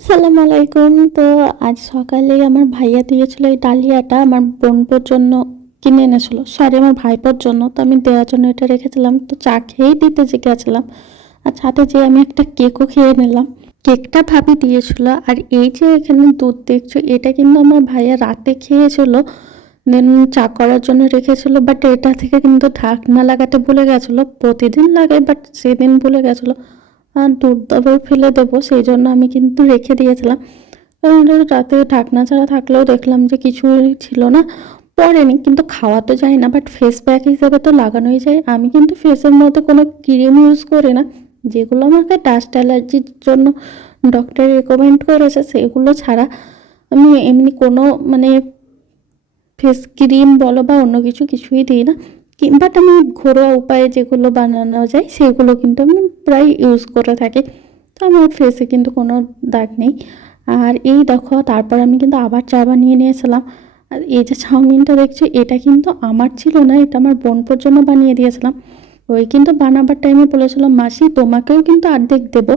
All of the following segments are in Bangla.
আসসালামু আলাইকুম। তো আজ সকালে আমার ভাইয়া দিয়েছিল এই ডালিয়াটা আমার বোনপোর জন্য কিনে এনেছিল, সরি আমার ভাইপোর জন্য। তো আমি দেওয়ার জন্য এটা রেখেছিলাম, তো চা খেয়েই দিতে যে গেছিলাম আর সাথে যে আমি একটা কেকও খেয়ে নিলাম। কেকটা ভাবি দিয়েছিল। আর এই যে এখানে দুধ দেখছো, এটা কিন্তু আমার ভাইয়া রাতে খেয়েছিল, দেন চা করার জন্য রেখেছিল। বাট এটা থেকে কিন্তু ঢাকনা লাগাতে ভুলে গেছিলো, প্রতিদিন লাগাই বাট সেদিন ভুলে গেছিলো। আর দুধ আবার ফেলে দেবো, সেই জন্য আমি কিন্তু রেখে দিয়েছিলাম। কারণ রাতে ঢাকনা ছাড়া থাকলেও দেখলাম যে কিছুই ছিল না, পড়েনি। কিন্তু খাওয়া তো যায় না, বাট ফেস প্যাক হিসেবে তো লাগানোই যায়। আমি কিন্তু ফেসের মধ্যে কোনো ক্রিম ইউজ করি না, যেগুলো আমাকে ডাস্ট অ্যালার্জির জন্য ডক্টর রেকমেন্ড করেছে সেগুলো ছাড়া আমি এমনি কোনো মানে ফেস ক্রিম বলো বা অন্য কিছু কিছুই দিই না। বাট আমি ঘরোয়া উপায়ে যেগুলো বানানো যায় সেগুলো কিন্তু আমি প্রায় ইউজ করে থাকি। তো আমার ফেসে কিন্তু কোনো দাগ নেই। আর এই দেখো, তারপর আমি কিন্তু আবার চা বানিয়ে নিয়েছিলাম। আর এই যে চাউমিনটা দেখছো, এটা কিন্তু আমার ছিল না, এটা আমার বোনপোর জন্য বানিয়ে দিয়েছিলাম। ওই কিন্তু বানাবার টাইমে বলেছিল মাসি তোমাকেও কিন্তু অর্ধেক দেবো।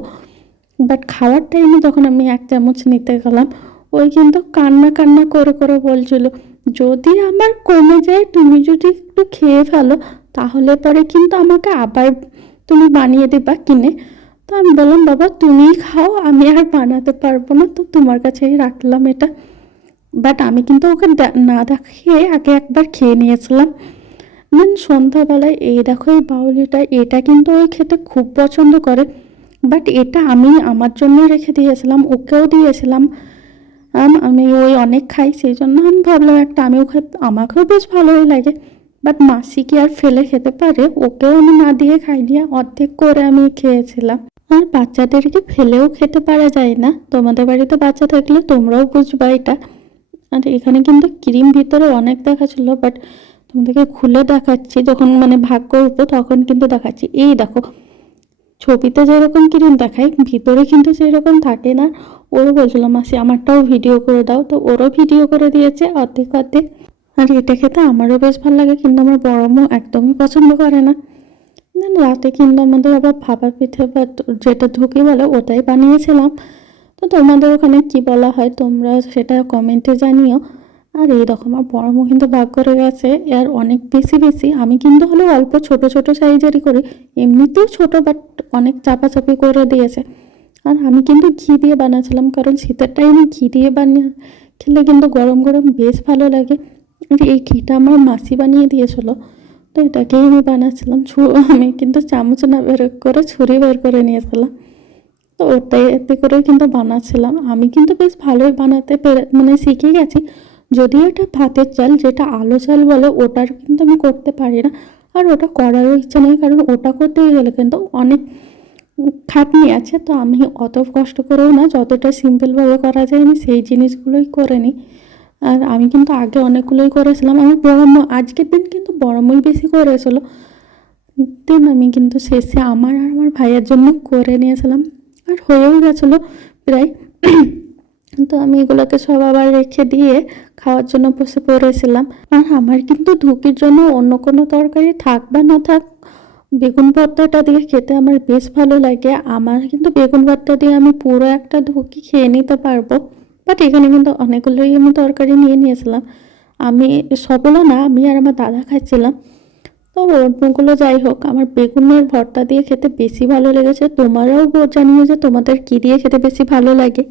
বাট খাওয়ার টাইমে যখন আমি এক চামচ নিতে গেলাম, ওই কিন্তু কান্না কান্না করে করে বলছিল যদি আমার কমে যায়, তুমি যদি একটু খেয়ে ফেলো তাহলে পরে কিন্তু আমাকে আবার তুমি বানিয়ে দেবা কিনে। তো আমি বললাম বাবা তুমিই খাও, আমি আর বানাতে পারবো না, তো তোমার কাছেই রাখলাম এটা। বাট আমি কিন্তু ওকে না দেখিয়ে আগে একবার খেয়ে নিয়েছিলাম। দেন সন্ধ্যাবেলায় এই দেখো এই বাউলিটা, এটা কিন্তু ওই খেতে খুব পছন্দ করে। বাট এটা আমি আমার জন্য রেখে দিয়েছিলাম, ওকেও দিয়েছিলাম। আমি ওই অনেক খাই, সেই জন্য আমি ভাবলাম একটা আমিও খাই, আমাকেও বেশ ভালোই লাগে। বাট মাসি কি আর ফেলে খেতে পারে, ওকেও আমি না দিয়ে খাইনি, অর্ধেক করে আমি খেয়েছিলাম। আর বাচ্চাদেরকে ফেলেও খেতে পারা যায় না, তোমাদের বাড়িতে বাচ্চা থাকলে তোমরাও বুঝবা এটা। আর এখানে কিন্তু ক্রিম ভিতরে অনেক দেখাচ্ছিল, বাট তোমাদেরকে খুলে দেখাচ্ছি যখন মানে ভাগ করবো তখন কিন্তু দেখাচ্ছি। এই দেখো, ছবিতে যেরকম ক্রিম দেখায় ভিতরে কিন্তু সেরকম থাকে না। ওরও বলছিল মাসি আমারটাও ভিডিও করে দাও, তো ওরও ভিডিও করে দিয়েছে অর্ধেক অর্ধেক। আর এটা খেতে আমারও বেশ ভালো লাগে, কিন্তু আমার বড় মা একদমই পছন্দ করে না। দেন রাতে কিন্তু আমাদের আবার ভাপা পিঠে বা যেটা ধুকি বলে ওটাই বানিয়েছিলাম। তো তোমাদের ওখানে কি বলা হয় তোমরা সেটা কমেন্টে জানিও। আর এই রকম আমার বড় মা কিন্তু ভাগ করে গেছে আর অনেক বেশি বেশি, আমি কিন্তু হলেও অল্প ছোট ছোট সাইজেরই করি, এমনিতেও ছোট বাট অনেক চাপাচাপি করে দিয়েছে। আর আমি কিন্তু ঘি দিয়ে বানাচ্ছিলাম, কারণ শীতের টাইমে ঘি দিয়ে বানিয়ে খেলে কিন্তু গরম গরম বেশ ভালো লাগে। আর এই ঘিটা আমার মাসি বানিয়ে দিয়েছিল, তো এটাকেই আমি বানাচ্ছিলাম। আমি কিন্তু চামচ না বের করে ছুরি বের করে নিয়েছিলাম, তো ওটাই এতে করে কিন্তু বানাচ্ছিলাম। আমি কিন্তু বেশ ভালোই বানাতে মানে শিখে গেছি। যদিও এটা ভাতের চাল, যেটা আলো চাল বলে ওটার কিন্তু আমি করতে পারি না। আর ওটা করারও ইচ্ছা নেই, কারণ ওটা করতে গেলে কিন্তু অনেক খাটনি আছে। তো আমি অত কষ্ট করেও না, যতটা সিম্পলভাবে করা যায় আমি সেই জিনিসগুলোই করে নিই। আর আমি কিন্তু আগে অনেকগুলোই করেছিলাম, আমার বড় মা আজকের দিন কিন্তু বড় মাই বেশি করেছিল। দিন আমি কিন্তু শেষে আমার আর আমার ভাইয়ের জন্য করে নিয়েছিলাম, আর হয়েও গেছিলো প্রায়। তো আমি এগুলোকে সব আবার রেখে দিয়ে খাওয়ার জন্য বসে পড়েছিলাম। আর আমার কিন্তু ধুকির জন্য অন্য কোনো তরকারি থাক বা না থাক, বেগুন ভর্তাটা দিয়ে খেতে আমার বেশ ভালো লাগে। আমার কিন্তু বেগুন ভর্তা দিয়ে আমি পুরো একটা ধুকি খেয়ে নিতে পারবো। বাট এখানে কিন্তু অনেকগুলোই আমি তরকারি নিয়ে নিয়েছিলাম, আমি সবগুলো না, আমি আর আমার দাদা খাচ্ছিলাম। তো অন্যগুলো যাই হোক, আমার বেগুনের ভর্তা দিয়ে খেতে বেশি ভালো লেগেছে। তোমরাও জানিও যে তোমাদের কী দিয়ে খেতে বেশি ভালো লাগে।